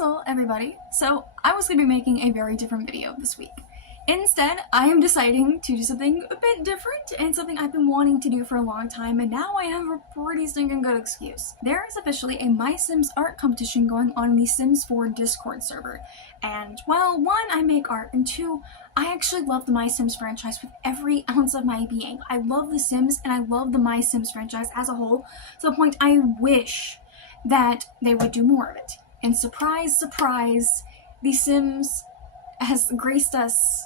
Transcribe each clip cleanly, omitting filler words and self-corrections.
Also, everybody, so I was going to be making a very different video this week. Instead, I am deciding to do something a bit different and something I've been wanting to do for a long time, and now I have a pretty stinking good excuse. There is officially a MySims art competition going on in the Sims 4 Discord server. And while one, I make art, and two, I actually love the MySims franchise with every ounce of my being. I love The Sims and I love the MySims franchise as a whole, to the point I wish that they would do more of it. And surprise, surprise, The Sims has graced us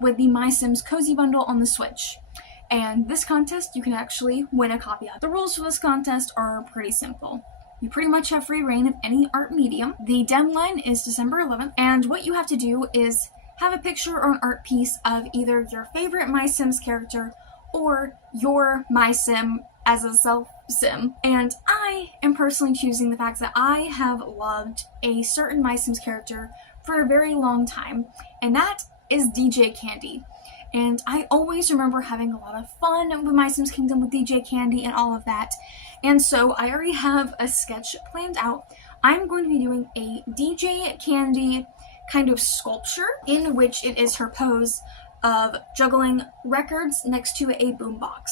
with the MySims Cozy Bundle on the Switch. And this contest, you can actually win a copy of. The rules for this contest are pretty simple. You pretty much have free reign of any art medium. The deadline is December 11th, and what you have to do is have a picture or an art piece of either your favorite MySims character or your MySim as a self-sim. And I am personally choosing the fact that I have loved a certain MySims character for a very long time, and that is DJ Candy. And I always remember having a lot of fun with My Sims Kingdom with DJ Candy and all of that. And so I already have a sketch planned out. I'm going to be doing a DJ Candy kind of sculpture in which it is her pose of juggling records next to a boombox.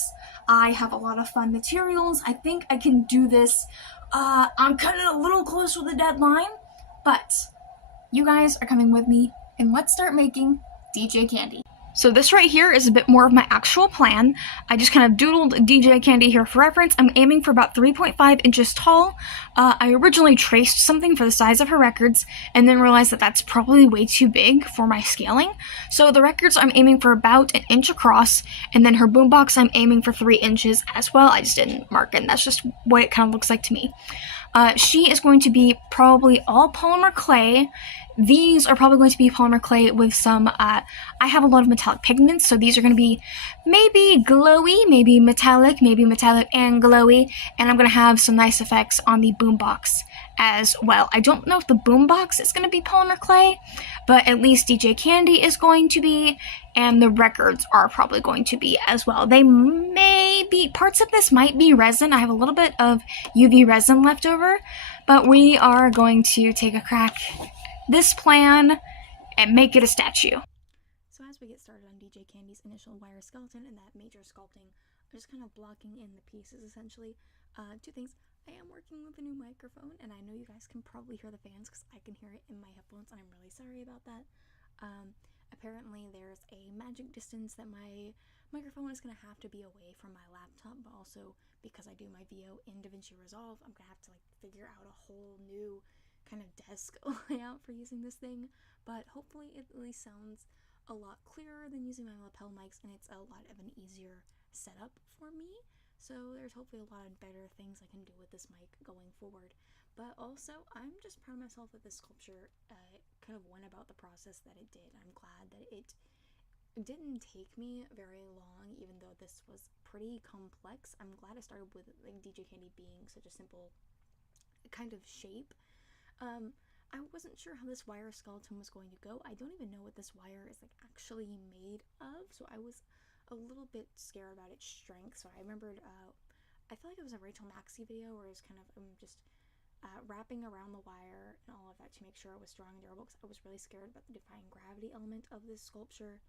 I have a lot of fun materials. I think I can do this. I'm cutting a little close with the deadline, but you guys are coming with me, and let's start making DJ Candy. So this right here is a bit more of my actual plan. I just kind of doodled DJ Candy here for reference. I'm aiming for about 3.5 inches tall. I originally traced something for the size of her records and then realized that that's probably way too big for my scaling. So the records I'm aiming for about an inch across, and then her boombox I'm aiming for 3 inches as well. I just didn't mark it, and that's just what it kind of looks like to me. She is going to be probably all polymer clay. These are probably going to be polymer clay with some, I have a lot of metallic pigments, so these are going to be maybe glowy, maybe metallic and glowy, and I'm going to have some nice effects on the boombox as well. I don't know if the boombox is going to be polymer clay, but at least DJ Candy is going to be, and the records are probably going to be as well. They may be, parts of this might be resin. I have a little bit of UV resin left over, but we are going to take a crack this plan and make it a statue. So as we get started on DJ Candy's initial wire skeleton and that major sculpting, I'm just kind of blocking in the pieces essentially. Two things. I am working with a new microphone, and I know you guys can probably hear the fans because I can hear it in my headphones, and I'm really sorry about that. Apparently there's a magic distance that my microphone is going to have to be away from my laptop, but also because I do my VO in DaVinci Resolve, I'm going to have to figure out a whole new kind of desk layout for using this thing, but hopefully it at least sounds a lot clearer than using my lapel mics, and it's a lot of an easier setup for me. So there's hopefully a lot of better things I can do with this mic going forward. But also, I'm just proud of myself that this sculpture kind of went about the process that it did. I'm glad that it didn't take me very long, even though this was pretty complex. I'm glad I started with DJ Candy being such a simple kind of shape. I wasn't sure how this wire skeleton was going to go. I don't even know what this wire is actually made of, so I was a little bit scared about its strength. So I remembered, I feel like it was a Rachel Maxey video where it was kind of just wrapping around the wire and all of that to make sure it was strong and durable, because I was really scared about the defying gravity element of this sculpture.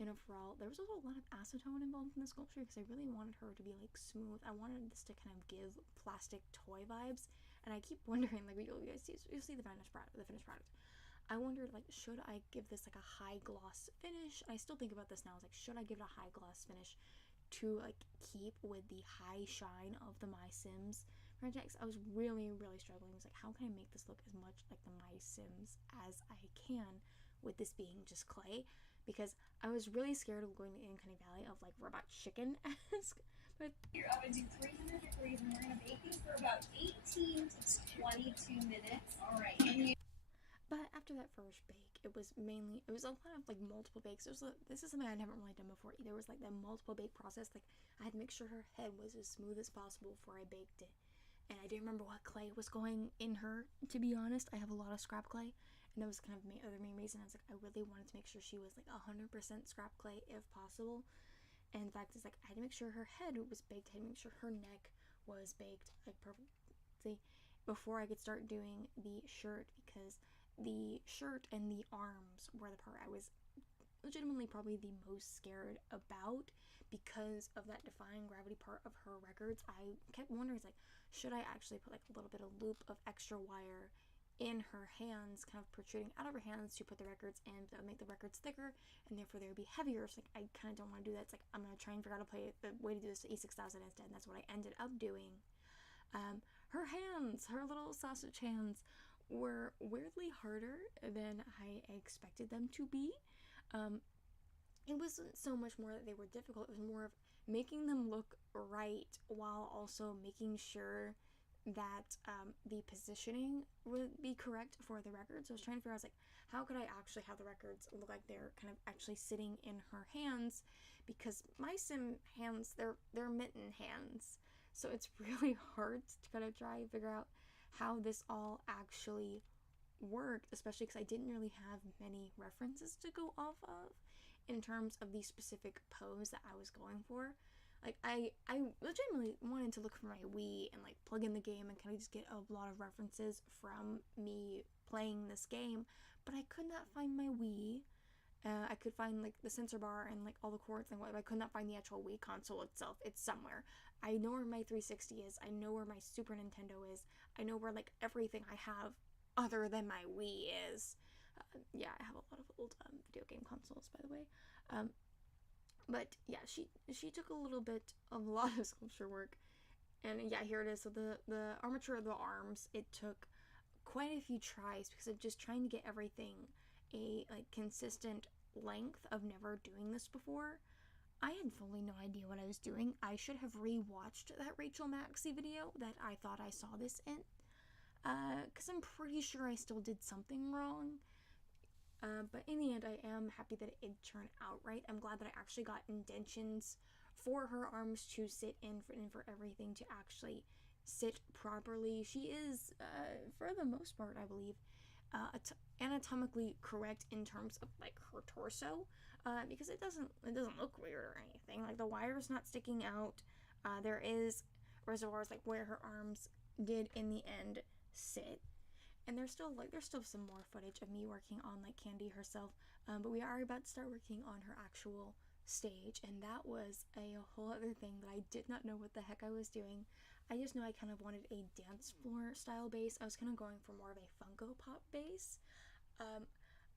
And overall, there was also a lot of acetone involved in the sculpture because I really wanted her to be smooth. I wanted this to kind of give plastic toy vibes. And I keep wondering, you'll see the finished product. I wondered, should I give this a high gloss finish? I still think about this now. I was should I give it a high gloss finish to keep with the high shine of the MySims franchise? I was really, really struggling. I was how can I make this look as much like the MySims as I can with this being just clay? Because I was really scared of going to the uncanny valley of robot chicken-esque. But here, I'm going to do 300 degrees, and we're going to bake these for about 18 to 22 minutes. All right. But after that first bake, it was a lot of multiple bakes. This is something I haven't really done before either. It was the multiple bake process. I had to make sure her head was as smooth as possible before I baked it. And I didn't remember what clay was going in her, to be honest. I have a lot of scrap clay, and that was kind of the other main reason. I was I really wanted to make sure she was 100% scrap clay if possible. And the fact is, I had to make sure her head was baked. I had to make sure her neck was baked perfectly before I could start doing the shirt, because the shirt and the arms were the part I was legitimately probably the most scared about because of that defying gravity part of her records. I kept wondering, like, should I actually put like a little bit of loop of extra wire in her hands, kind of protruding out of her hands to put the records in, that would make the records thicker and therefore they would be heavier. So like, I kind of don't want to do that. It's like, I'm going to try and figure out the way to do this A6000 instead, and that's what I ended up doing. Her hands, her little sausage hands, were weirdly harder than I expected them to be. It wasn't so much more that they were difficult, it was more of making them look right while also making sure that the positioning would be correct for the record. So I was trying to figure out, like, how could I actually have the records look like they're kind of actually sitting in her hands, because my sim hands, they're mitten hands, so it's really hard to kind of try and figure out how this all actually worked, especially because I didn't really have many references to go off of in terms of the specific pose that I was going for. Like, I legitimately wanted to look for my Wii and like plug in the game and kind of just get a lot of references from me playing this game, but I could not find my Wii. I could find like the sensor bar and like all the cords and what, I could not find the actual Wii console itself. It's somewhere. I know where my 360 is. I know where my Super Nintendo is. I know where like everything I have other than my Wii is. Yeah, I have a lot of old video game consoles, by the way. But yeah, she took a lot of sculpture work, and yeah, here it is. So the armature of the arms, it took quite a few tries because of just trying to get everything a like consistent length of never doing this before. I had fully no idea what I was doing. I should have rewatched that Rachel Maxey video that I thought I saw this in, because I'm pretty sure I still did something wrong. But in the end, I am happy that it turned out right. I'm glad that I actually got indentions for her arms to sit in for everything to actually sit properly. She is, for the most part, I believe, anatomically correct in terms of like her torso, because it doesn't look weird or anything. Like, the wire's not sticking out. There is reservoirs like where her arms did in the end sit. And there's still some more footage of me working on like Candy herself, but we are about to start working on her actual stage, and that was a whole other thing that I did not know what the heck I was doing. I just know I kind of wanted a dance floor style bass. I was kind of going for more of a Funko Pop bass,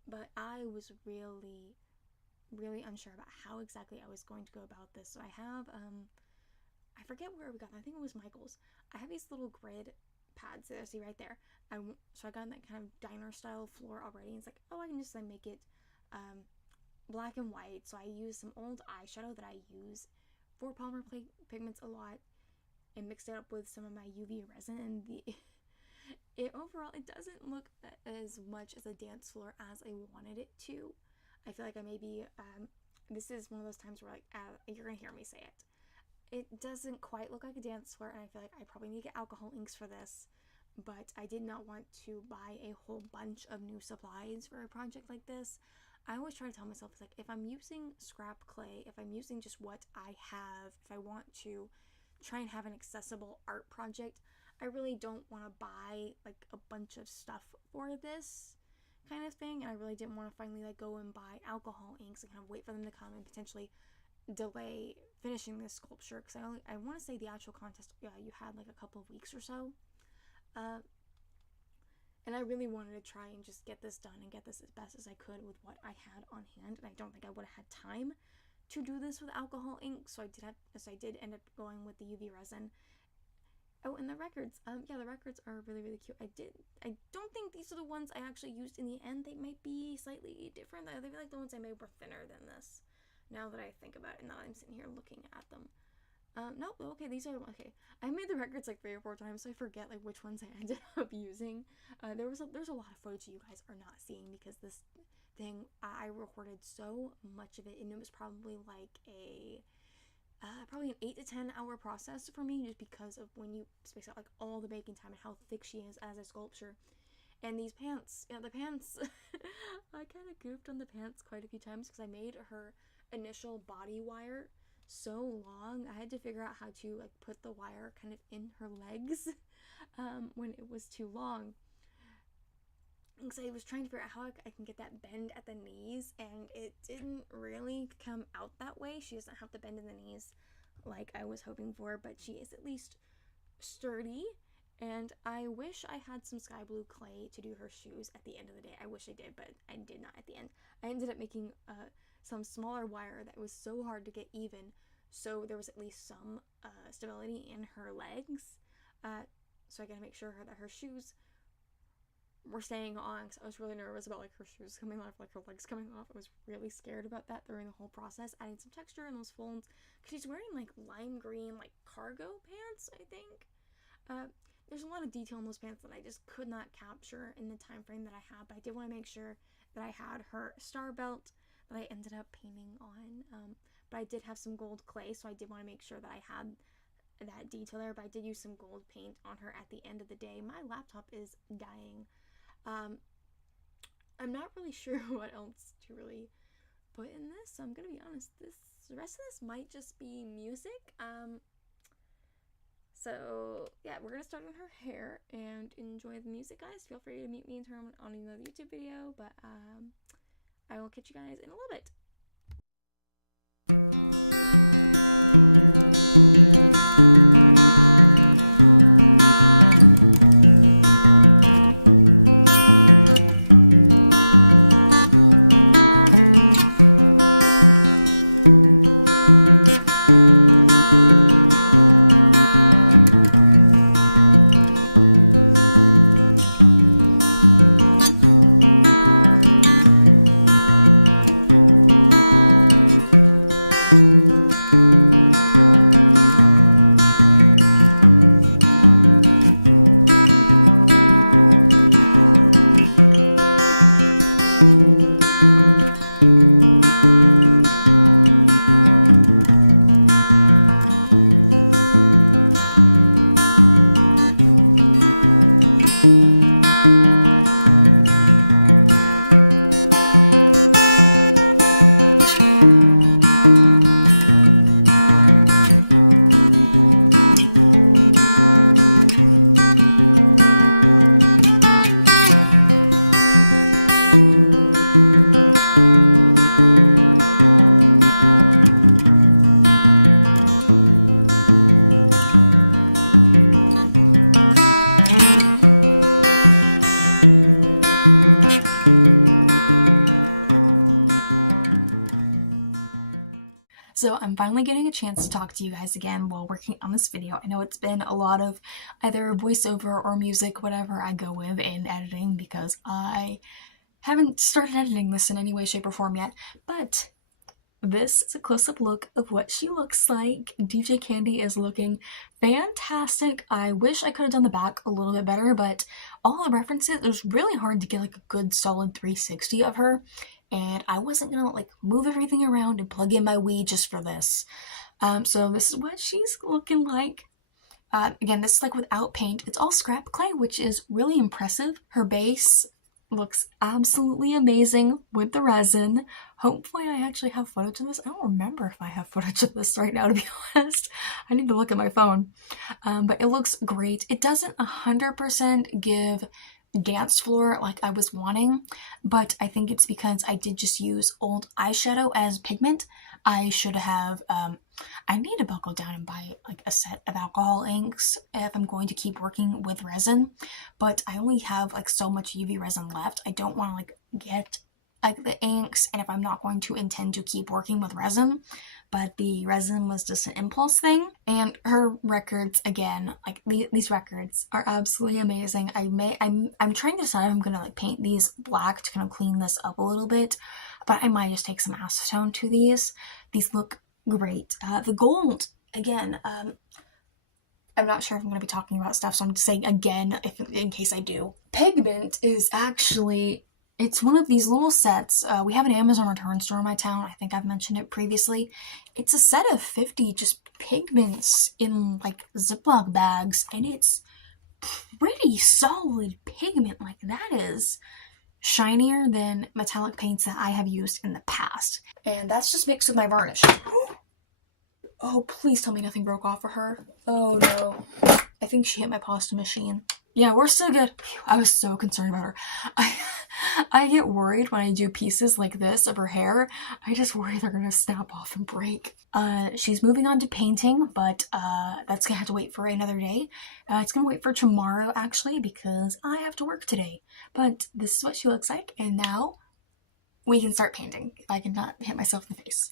but I was really unsure about how exactly I was going to go about this. So I have I forget where we got them. I think it was Michael's. I have these little grid pads that I see right there. So I got that kind of diner style floor already, and it's like, oh, I can just like make it black and white. So I use some old eyeshadow that I use for polymer pigments a lot, and mixed it up with some of my UV resin, and overall it doesn't look as much as a dance floor as I wanted it to. I feel like I maybe this is one of those times where like you're gonna hear me say it. It doesn't quite look like a dance floor, and I feel like I probably need to get alcohol inks for this, but I did not want to buy a whole bunch of new supplies for a project like this. I always try to tell myself, it's like, if I'm using scrap clay, if I'm using just what I have, if I want to try and have an accessible art project, I really don't want to buy like a bunch of stuff for this kind of thing, and I really didn't want to finally like go and buy alcohol inks and kind of wait for them to come and potentially delay finishing this sculpture, because I want to say the actual contest, you had like a couple of weeks or so, and I really wanted to try and just get this done and get this as best as I could with what I had on hand, and I don't think I would have had time to do this with alcohol ink, so I did end up going with the UV resin. Oh, and the records, the records are really cute. I don't think these are the ones I actually used in the end. They might be slightly different. I feel like the ones I made were thinner than this, now that I think about it and now I'm sitting here looking at them. No, okay, these are, okay. I made the records like 3 or 4 times, so I forget like which ones I ended up using. There's a lot of footage you guys are not seeing, because this thing, I recorded so much of it, and it was probably like probably an 8 to 10 hour process for me, just because of when you space out like all the baking time and how thick she is as a sculpture. And these pants, the pants, I kind of goofed on the pants quite a few times because I made her initial body wire so long. I had to figure out how to like put the wire kind of in her legs when it was too long. because I was trying to figure out how I can get that bend at the knees, and it didn't really come out that way. She doesn't have the bend in the knees like I was hoping for, but she is at least sturdy. And I wish I had some sky blue clay to do her shoes at the end of the day. I wish I did, but I did not at the end. I ended up making some smaller wire that was so hard to get even, so there was at least some stability in her legs. So I gotta make sure that her shoes were staying on, because I was really nervous about like her shoes coming off, like her legs coming off. I was really scared about that during the whole process. Adding some texture in those folds, because she's wearing like lime green like cargo pants, I think. There's a lot of detail in those pants that I just could not capture in the time frame that I had, but I did want to make sure that I had her star belt that I ended up painting on. But I did have some gold clay, so I did want to make sure that I had that detail there, but I did use some gold paint on her at the end of the day. My laptop is dying. I'm not really sure what else to really put in this, so I'm gonna be honest, the rest of this might just be music. So yeah, we're gonna start on her hair and enjoy the music, guys. Feel free to meet me in turn on another YouTube video, but I will catch you guys in a little bit. So I'm finally getting a chance to talk to you guys again while working on this video. I know it's been a lot of either voiceover or music, whatever I go with in editing, because I haven't started editing this in any way, shape, or form yet, but this is a close-up look of what she looks like. DJ Candy is looking fantastic. I wish I could have done the back a little bit better, but all the references, it was really hard to get like a good solid 360 of her, and I wasn't gonna like move everything around and plug in my Wii just for this. So this is what she's looking like. Again, this is like without paint. It's all scrap clay, which is really impressive. Her base looks absolutely amazing with the resin. Hopefully I actually have footage of this. I don't remember if I have footage of this right now, to be honest. I need to look at my phone. But it looks great. It doesn't 100% give dance floor like I was wanting, but I think it's because I did just use old eyeshadow as pigment. I should have, I need to buckle down and buy like a set of alcohol inks if I'm going to keep working with resin, but I only have like so much UV resin left. I don't want to like get like the inks, and if I'm not going to intend to keep working with resin, but the resin was just an impulse thing. And her records, again, like these records are absolutely amazing. I'm trying to decide if I'm gonna like paint these black to kind of clean this up a little bit, but I might just take some acetone to these. These look great. The gold, again, I'm not sure if I'm going to be talking about stuff, so I'm just saying again, in case I do. Pigment is actually, it's one of these little sets. We have an Amazon return store in my town. I think I've mentioned it previously. It's a set of 50 just pigments in like Ziploc bags, and it's pretty solid pigment. Like, that is shinier than metallic paints that I have used in the past. And that's just mixed with my varnish. Oh, please tell me nothing broke off for her. Oh no. I think she hit my pasta machine. Yeah, we're still good. I was so concerned about her. I get worried when I do pieces like this of her hair. I just worry they're gonna snap off and break. She's moving on to painting, but that's gonna have to wait for another day. It's gonna wait for tomorrow, actually, because I have to work today. But this is what she looks like, and now we can start painting. I cannot hit myself in the face.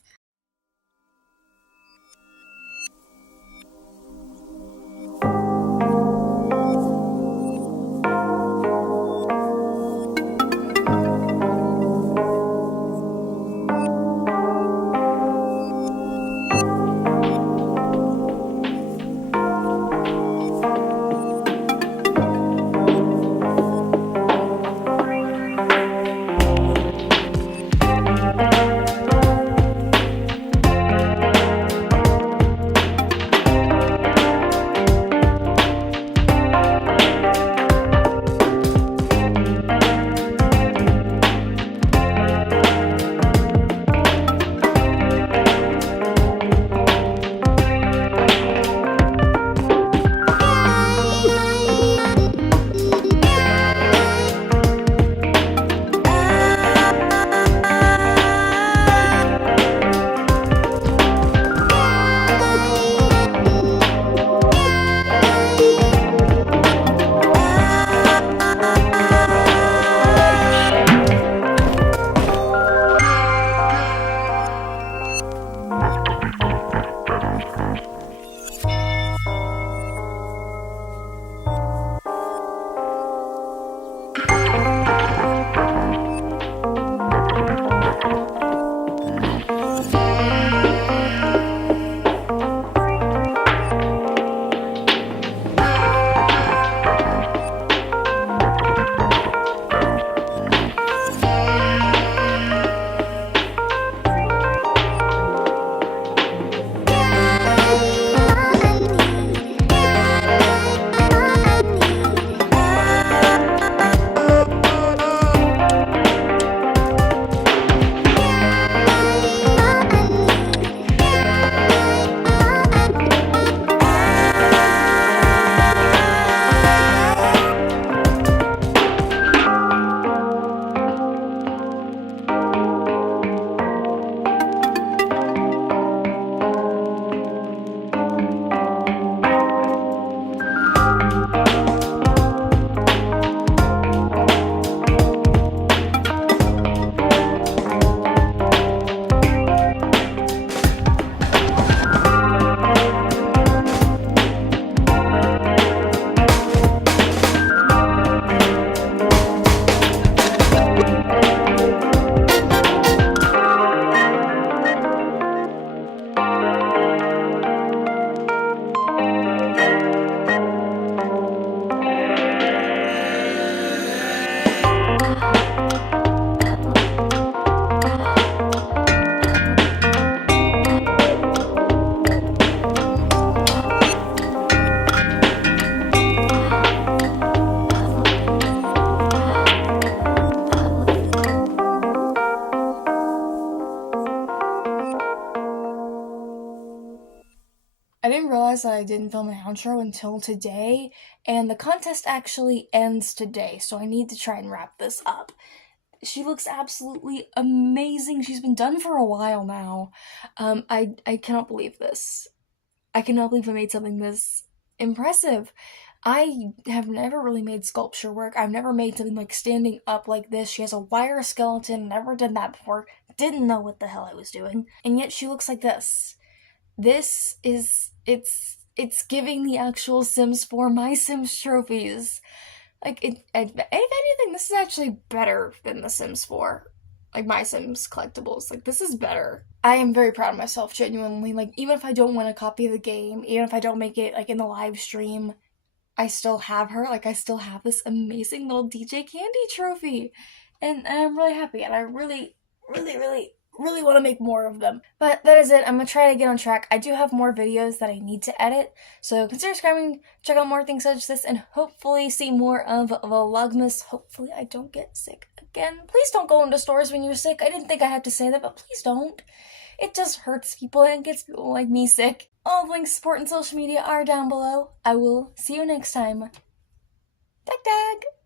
I didn't realize that I didn't film an outro until today, and the contest actually ends today, so I need to try and wrap this up. She looks absolutely amazing. She's been done for a while now. I cannot believe this. I cannot believe I made something this impressive. I have never really made sculpture work. I've never made something like standing up like this. She has a wire skeleton. Never did that before. Didn't know what the hell I was doing. And yet she looks like this. This is it's giving the actual Sims 4 MySims trophies. Like if anything, this is actually better than the Sims 4. Like MySims collectibles. Like this is better. I am very proud of myself, genuinely. Like even if I don't win a copy of the game, even if I don't make it like in the live stream, I still have her. Like I still have this amazing little DJ Candy trophy. And I'm really happy, and I really want to make more of them. But that is it. I'm gonna try to get on track. I do have more videos that I need to edit, so consider subscribing, check out more things such as this, and hopefully see more of Vlogmas. Hopefully I don't get sick again. Please don't go into stores when you're sick. I didn't think I had to say that, but please don't. It just hurts people and gets people like me sick. All the links, support, and social media are down below. I will see you next time. Tag tag!